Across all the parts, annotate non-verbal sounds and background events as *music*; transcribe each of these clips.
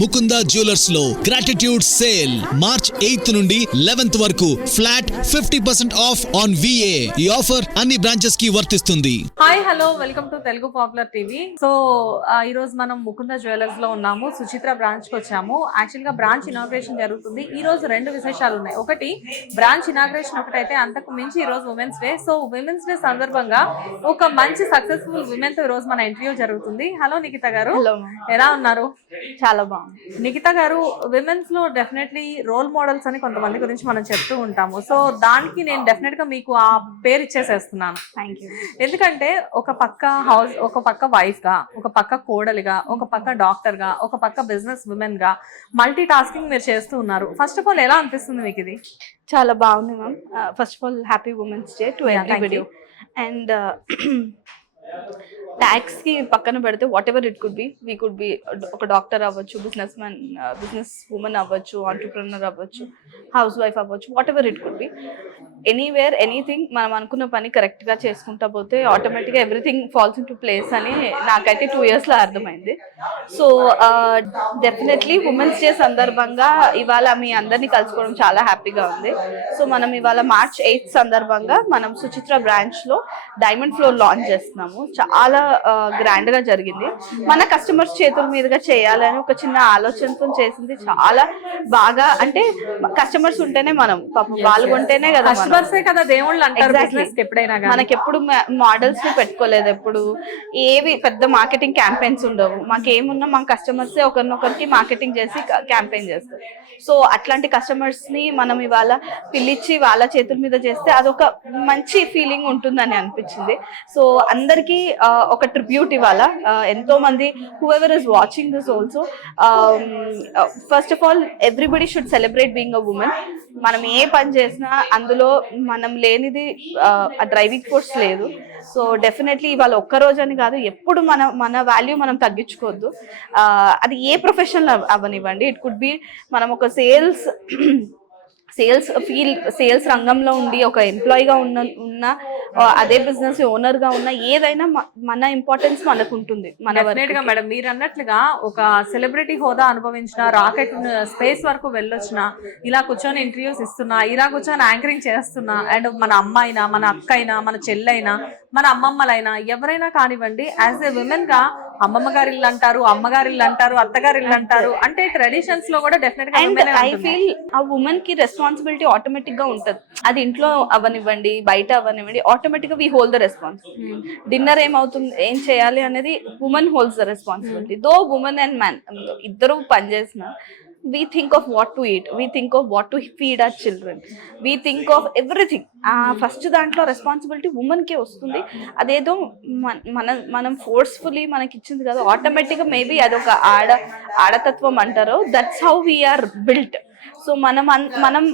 ముకుంద జ్యువెలర్స్లో gratitude sale March eighth నుండి eleventh వరకు flat fifty percent off on VA ఈ ఆఫర్ అన్ని బ్రాంచెస్కి వర్తిస్తుంది. Hi hello welcome to Telugu popular TV so ఈ రోజు మనం ముకుంద జ్యువెలర్స్లో ఉన్నాము సుచిత్ర బ్రాంచ్కి వచ్చాము. యాక్చువల్గా బ్రాంచ్ ఇనాగ్రేషన్ జరుగుతుంది. ఈ రోజు రెండు విశేషాలు ఉన్నాయి. ఒకటి బ్రాంచ్ ఇనాగ్రేషన్ ఒకటైతే అంతకు మించి ఈ రోజు women's day so women's day సందర్భంగా ఒక మంచి సక్సెస్ఫుల్ ఉమెన్తో ఈ రోజు మన ఇంటర్వ్యూ జరుగుతుంది. హలో నిఖిత గారు. హలో ఎలా ఉన్నారు? చాలా బాగుంది. నిఖిత గారు విమెన్స్లో డెఫినెట్లీ రోల్ మోడల్స్ అని కొంతమంది గురించి మనం చెప్తూ ఉంటాము. సో దానికి నేను డెఫినెట్గా మీకు ఆ పేరు ఇచ్చేసేస్తున్నాను. థ్యాంక్ యూ ఎందుకంటే ఒక పక్క హౌస్ ఒక పక్క వైఫ్గా ఒక పక్క కోడలిగా ఒక పక్క డాక్టర్గా ఒక పక్క బిజినెస్ ఉమెన్గా మల్టీ టాస్కింగ్ మీరు చేస్తూ ఉన్నారు. ఫస్ట్ ఆఫ్ ఆల్ ఎలా అనిపిస్తుంది మీకు ఇది? చాలా బాగుంది ma'am first of all happy women's day to everybody. And ట్యాక్స్కి పక్కన పెడితే whatever it could be we could be ఒక డాక్టర్ అవ్వచ్చు బిజినెస్ మ్యాన్ బిజినెస్ ఉమెన్ అవ్వచ్చు ఆంటర్ప్రినర్ అవ్వచ్చు హౌస్ వైఫ్ అవ్వచ్చు whatever it could be anywhere anything మనం అనుకున్న పని కరెక్ట్గా చేసుకుంటా పోతే ఆటోమేటిక్గా everything falls into place అని నాకైతే టూ ఇయర్స్లో అర్థమైంది. సో డెఫినెట్లీ ఉమెన్స్ డే సందర్భంగా ఇవాళ మీ అందరినీ కలుసుకోవడం చాలా హ్యాపీగా ఉంది. సో మనం ఇవాళ మార్చ్ ఎయిత్ సందర్భంగా మనం సుచిత్ర బ్రాంచ్లో డైమండ్ ఫ్లోర్ లాంచ్ చేస్తున్నాము. చాలా గ్రాండ్గా జరిగింది. మన కస్టమర్స్ చేతుల మీదుగా చేయాలని ఒక చిన్న ఆలోచనతో చేసింది. చాలా బాగా అంటే కస్టమర్స్ ఉంటేనే మనం పాపం వాళ్ళు కొంటేనే కదా మనం. కస్టమర్సే కదా దేవుళ్ళు అంటారు ఎప్పుడైనా మనకి ఎప్పుడు మోడల్స్ పెట్టుకోలేదు ఎప్పుడు. ఏవి పెద్ద మార్కెటింగ్ క్యాంపెయిన్స్ ఉండవు. మాకు ఏమున్నా మా కస్టమర్స్ ఒకరినొకరికి మార్కెటింగ్ చేసి క్యాంపెయిన్ చేస్తారు. సో అట్లాంటి కస్టమర్స్ని మనం ఇవాళ పిలిచి వాళ్ళ చేతుల మీద చేస్తే అదొక మంచి ఫీలింగ్ ఉంటుందని అనిపించింది. సో అందరికీ ఒక ట్రిబ్యూట్ ఇవాళ. ఎంతో మంది whoever is watching this also first of all everybody should celebrate being a woman మనం ఏ పని చేసినా అందులో మనం లేనిది ఆ డ్రైవింగ్ ఫోర్స్ లేదు. సో డెఫినెట్లీ ఇవాళ ఒక్క రోజు అని కాదు ఎప్పుడు మన మన వాల్యూ మనం తగ్గించుకోవద్దు. అది ఏ ప్రొఫెషన్ అవ్వనివ్వండి. ఇట్ కుడ్ బి మనం ఒక సేల్స్ సేల్స్ ఫీల్డ్ సేల్స్ రంగంలో ఉండి ఒక ఎంప్లాయీగా ఉన్న ఉన్న అదే బిజినెస్ ఓనర్గా ఉన్న ఏదైనా మన ఇంపార్టెన్స్ మనకు ఉంటుంది మన గా. మేడం మీరు అన్నట్లుగా ఒక సెలబ్రిటీ హోదా అనుభవించిన రాకెట్ స్పేస్ వరకు వెళ్ళొచ్చిన ఇలా కూర్చొని ఇంటర్వ్యూస్ ఇస్తున్నా ఇలా కూర్చొని యాంకరింగ్ చేస్తున్నా అండ్ మన అమ్మాయినా మన అక్కైనా మన చెల్లైనా మన అమ్మమ్మలైనా ఎవరైనా కానివ్వండి యాజ్ ఎ విమెన్గా అమ్మమ్మ గారి ఇల్లు అంటారు అమ్మగారి ఇల్లు అంటారు అత్తగారి ఇల్లు అంటారు అంటే ట్రెడిషన్స్లో కూడా డెఫినెట్గా అండ్ ఐ. ఫీల్ ఆ ఉమెన్కి రెస్పాన్సిబిలిటీ ఆటోమేటిక్గా ఉంటది. అది ఇంట్లో అవ్వనివ్వండి బయట అవ్వనివ్వండి ఆటోమేటిక్గా we hold the responsibility dinner ఏమవుతుంది ఏం చేయాలి అనేది woman holds the responsibility though woman and man ఇద్దరు పనిచేసిన we think of what to eat we think of what to feed our children we think of everything first దాంట్లో responsibility ఉమెన్కే వస్తుంది. అదేదో మన మన మనం ఫోర్స్ఫుల్లీ మనకి ఇచ్చింది కదా ఆటోమేటిక్గా మేబీ అదొక ఆడ ఆడతత్వం అంటారు. That's how we're built so మనం అన్- మనం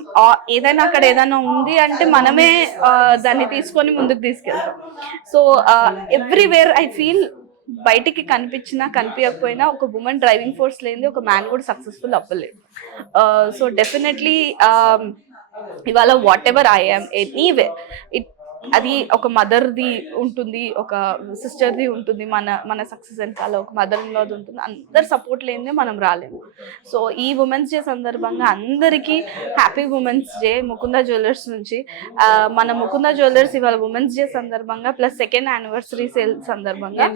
ఏదైనా అక్కడ ఏదైనా ఉంది అంటే మనమే దాన్ని తీసుకొని ముందుకు తీసుకెళ్తాం. సో ఎవ్రీవేర్ ఐ ఫీల్ బయటికి కనిపించినా కనిపించకపోయినా ఒక ఉమెన్ డ్రైవింగ్ ఫోర్స్ లేనిది ఒక మ్యాన్ కూడా సక్సెస్ఫుల్ అవ్వలేదు. సో డెఫినెట్లీ um, ఇవాళ whatever I'm anyway it అది ఒక మదర్ది ఉంటుంది ఒక సిస్టర్ది ఉంటుంది మన మన సక్సెస్ వెనకాల ఒక మదర్ ఇన్లాది ఉంటుంది. అందరు సపోర్ట్ లేనిదే మనం రాలేము. సో ఈ ఉమెన్స్ డే సందర్భంగా అందరికీ happy women's day Mukunda jewellers నుంచి. మన ముకుంద జ్యువెలర్స్ ఇవాళ ఉమెన్స్ డే సందర్భంగా ప్లస్ సెకండ్ యానివర్సరీ సేల్ సందర్భంగా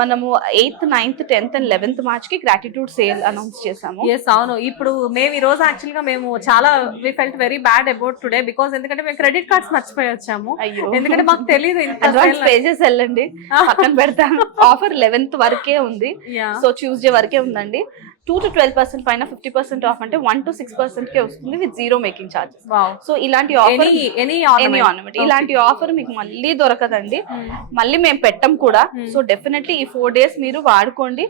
మనము eighth ninth tenth and eleventh మార్చ్కి gratitude sale announce చేసాము ఎస్ అవును. ఇప్పుడు మేము ఈ రోజు యాక్చువల్గా మేము చాలా we felt very bad about today because ఎందుకంటే మేము క్రెడిట్ కార్డ్స్ మర్చిపోయి వచ్చాము. అయ్యో. ఎందుకంటే మాకు తెలియదు అడ్వాన్స్ పేజెస్ వెళ్ళండి. పక్కన పెడతాను. *laughs* ఆఫర్ లెవెన్త్ వరకే ఉంది. సో ట్యూస్డే వరకే ఉందండి. టూ టు ట్వెల్వ్ పర్సెంట్ పైన ఫిఫ్టీ పర్సెంట్ ఆఫ్ అంటే వన్ టు సిక్స్ పర్సెంట్ కే వస్తుంది with zero making charges wow so ఇలాంటి ఆఫర్ ఎనీ ఆర్నమెంట్ ఇలాంటి ఆఫర్ మీకు మళ్ళీ దొరకదండి. మళ్ళీ మేము పెట్టం కూడా. సో డెఫినెట్లీ ఈ ఫోర్ డేస్ మీరు వాడుకోండి.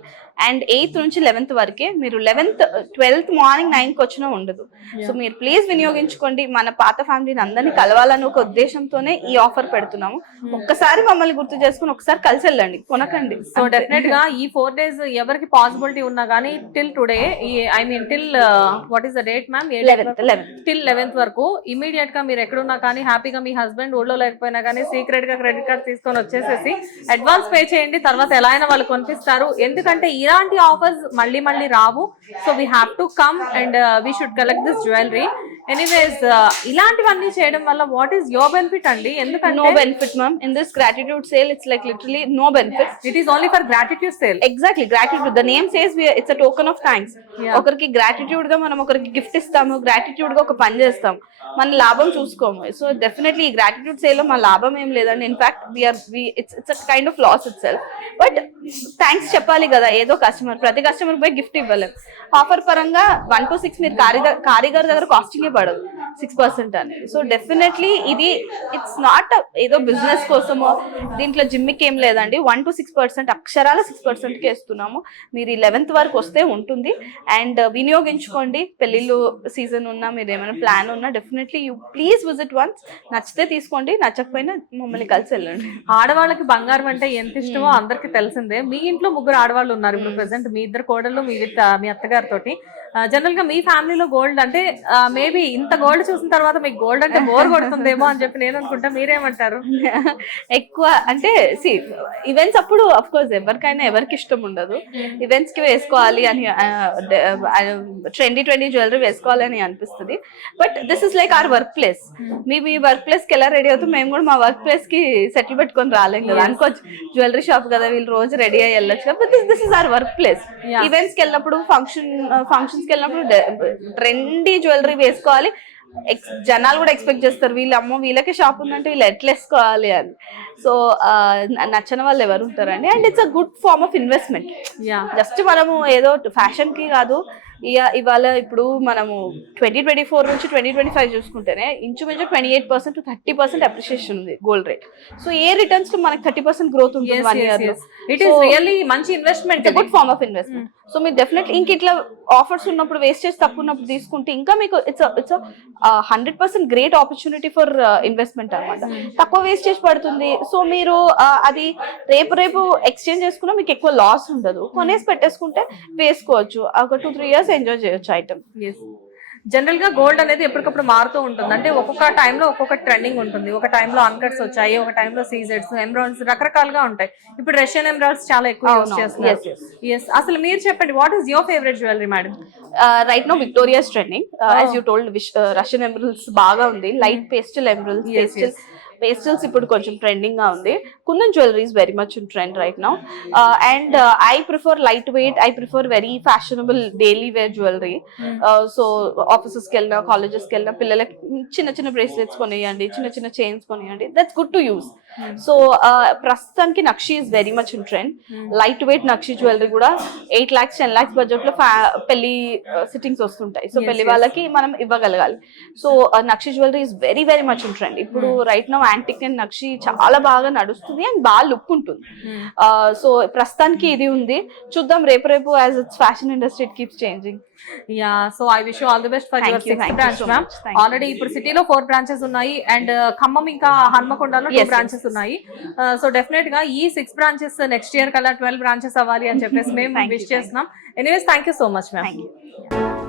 అండ్ ఎయిత్ నుంచి లెవెన్త్ వరకే మీరు లెవెన్త్ ట్వెల్త్ మార్నింగ్ నైన్కి వచ్చినా ఉండదు. సో మీరు ప్లీజ్ వినియోగించుకోండి. మన పాత ఫ్యామిలీని అందరినీ కలవాలని ఒక ఉద్దేశంతోనే ఈ ఆఫర్ పెడుతున్నాము. ఒక్కసారి మమ్మల్ని గుర్తు చేసుకుని ఒకసారి కలిసి వెళ్ళండి కొనకండి సో డెఫినెట్గా ఈ ఫోర్ డేస్ ఎవరికి పాసిబిలిటీ ఉన్నా కానీ టిల్ టుడే ఈ I mean till what is the date ma'am till eleventh వరకు ఇమీడియట్గా మీరు ఎక్కడున్నా కానీ హ్యాపీగా మీ హస్బెండ్ ఊళ్ళో లేకపోయినా కానీ సీక్రెట్గా క్రెడిట్ కార్డ్ తీసుకొని వచ్చేసేసి అడ్వాన్స్ పే చేయండి. తర్వాత ఎలా అయినా వాళ్ళు కొనిపిస్తారు. ఎందుకంటే ఇలాంటి ఆఫర్స్ మళ్ళీ మళ్ళీ రావు. So we have to come and we should collect this jewellery anyways ఇలాంటివన్నీ చేయడం వల్ల వాట్ ఈస్ యువర్ బెనిఫిట్ అండి? నో ఎందుకంటే benefit ma'am in this gratitude sale it's like literally no benefit it is only for gratitude sale exactly gratitude the name says it's a token of thanks. ఒకరికి గ్రాటిట్యూడ్గా మనం ఒకరికి gift ఇస్తాము గ్రాటిట్యూడ్గా ఒక పని చేస్తాం. మన లాభం చూసుకోము. సో డెఫినెట్లీ ఈ గ్రాటిట్యూడ్ సేల్లో మా లాభం ఏం లేదండి. In fact we're it's it's kind of loss itself but thanks చెప్పాలి కదా ఏదో కస్టమర్ ప్రతి కస్టమర్ పోయి గిఫ్ట్ ఇవ్వలేం. ఆఫర్ పరంగా వన్ టు సిక్స్ మీరు కారీగర్ కారీగర్ దగ్గర కాస్టింగే పడదు. సిక్స్ పర్సెంట్ అనేది సో డెఫినెట్లీ ఇది ఇట్స్ నాట్ ఏదో బిజినెస్ కోసమో దీంట్లో జిమ్మికి ఏం లేదండి. వన్ టు సిక్స్ పర్సెంట్ అక్షరాల సిక్స్ పర్సెంట్కి ఇస్తున్నాము మీరు లెవెన్త్ వరకు వస్తే ఉంటుంది. అండ్ వినియోగించుకోండి. పెళ్ళిళ్ళు సీజన్ ఉన్నా మీరు ఏమైనా ప్లాన్ ఉన్నా definitely you please visit once నచ్చితే తీసుకోండి నచ్చకపోయినా మమ్మల్ని కలిసి వెళ్ళండి. ఆడవాళ్ళకి బంగారం అంటే ఎంత ఇష్టమో అందరికి తెలిసిందే. మీ ఇంట్లో ముగ్గురు ఆడవాళ్ళు ఉన్నారు ఇప్పుడు ప్రెసెంట్ మీ ఇద్దరు కోడళ్ళు మీ మీ అత్తగారితోటి. జనరల్గా మీ ఫ్యామిలీలో గోల్డ్ అంటే మేబీ ఇంత గోల్డ్ చూసిన తర్వాత మీకు గోల్డ్ అంటే బోర్ కొడుతుందేమో అని చెప్పి నేను అనుకుంటా. మీరేమంటారు? ఎక్కువ అంటే సి ఈవెంట్స్ అప్పుడు అఫ్ కోర్స్ ఎవరికైనా ఎవరికి ఇష్టం ఉండదు. ఈవెంట్స్కి వేసుకోవాలి అని ట్వంటీ ట్వంటీ జ్యువెలరీ వేసుకోవాలని అనిపిస్తుంది. But this is like our workplace మీ మీ వర్క్ ప్లేస్కి ఎలా రెడీ అవుతాం? మేము కూడా మా వర్క్ ప్లేస్కి సెటిల్ పెట్టుకొని రాలేం కదా. అనుకోవచ్చు జ్యువెలరీ షాప్ కదా వీళ్ళు రోజు రెడీ అయ్యి వెళ్ళొచ్చు but this this is our workplace. ఈవెంట్స్కి వెళ్ళినప్పుడు ఫంక్షన్ ఫంక్షన్స్ కి వెళ్ళినప్పుడు ట్రెండీ జ్యువెలరీ వేసుకోవాలి. ఎక్స్ జనాలు కూడా ఎక్స్పెక్ట్ చేస్తారు వీళ్ళు అమ్మో వీళ్ళకే షాప్ ఉందంటే వీళ్ళు ఎట్లా వేసుకోవాలి అని. సో నచ్చని వాళ్ళు ఎవరు ఉంటారండి? And it's a good form of investment just మనము ఏదో ఫ్యాషన్కి కాదు ఇవాళ ఇప్పుడు మనము ట్వంటీ ట్వంటీ ఫోర్ నుంచి ట్వంటీ ట్వంటీ ఫైవ్ చూసుకుంటేనే ఇంచుమించు twenty eight percent to thirty percent appreciation ఉంది గోల్డ్ రేట్ సో ఏ రిటర్న్స్లో మనకి థర్టీ పర్సెంట్ గ్రోత్ ఉంటుంది one year it is really మంచి investment good form of investment so మీరు డెఫినెట్లీ ఇంక ఇట్లా ఆఫర్స్ ఉన్నప్పుడు వేస్టేజ్ తక్కువ ఉన్నప్పుడు తీసుకుంటే ఇంకా మీకు it's it's hundred percent great opportunity for investment అనమాట తక్కువ వేస్టేజ్ పడుతుంది. సో మీరు అది రేపు రేపు ఎక్స్చేంజ్ చేసుకున్నా మీకు ఎక్కువ లాస్ ఉండదు. కొనేసి పెట్టేసుకుంటే వేసుకోవచ్చు. ఒక టూ త్రీ ఇయర్స్ ఎంజాయ్ చేయొచ్చు ఐటమ్ జనరల్గా గోల్డ్ అనేది ఎప్పటికప్పుడు మారుతూ ఉంటుంది. అంటే ఒక్కొక్క టైంలో ఒక్కొక్క ట్రెండింగ్ ఉంటుంది. ఒక టైంలో అన్కట్స్ వచ్చాయి ఒక టైంలో సీజెడ్స్ ఎమరాల్డ్స్ రకరకాలుగా ఉంటాయి. ఇప్పుడు రష్యన్ ఎమరాల్డ్స్ చాలా ఎక్కువ యూస్. చేస్తున్నారు. అసలు మీరు చెప్పండి what is your favourite jewellery madam right no Victorias trending as you told Russian emeralds బాగా ఉంది. Light pastel emeralds pastel. Pastels ఇప్పుడు కొంచెం ట్రెండింగ్గా ఉంది. Kundan jewellery is very much in trend right now. And I prefer light weight I prefer very fashionable daily wear jewellery so ఆఫీసెస్కి వెళ్ళినా కాలేజెస్కి వెళ్ళినా పిల్లలకి చిన్న చిన్న బ్రేస్లెట్స్ కొనియండి చిన్న చిన్న chains కొనియండి that's good to use so ప్రస్తుతానికి nakshi is very much in trend light weight nakshi jewellery కూడా ఎయిట్ లాక్స్ టెన్ లాక్స్ బడ్జెట్లో పెళ్ళి సిట్టింగ్స్ వస్తుంటాయి. సో పెళ్ళి. వాళ్ళకి మనం ఇవ్వగలగాలి. So nakshi jewellery is very very much in trend ఇప్పుడు right now antique and nakshi చాలా బాగా నడుస్తుంది అండ్ బాగా లుక్ ఉంటుంది. సో ప్రస్తుతానికి ఇది ఉంది. చూద్దాం రేపు రేపు as it's fashion industry it keeps changing ya so I wish all the best for your you branch ma'am. Already ఇప్పుడు సిటీలో ఫోర్ బ్రాంచెస్ ఉన్నాయి అండ్ ఖమ్మం ఇంకా హన్మకొండలో టూ. బ్రాంచెస్ ఉన్నాయి. సో డెఫినెట్గా ఈ సిక్స్ బ్రాంచెస్ నెక్స్ట్ ఇయర్ కల్లా ట్వెల్వ్ బ్రాంచెస్ అవ్వాలి అని చెప్పేసి *laughs* మేము విష్. చేస్తున్నాం. Anyways thank you so much ma'am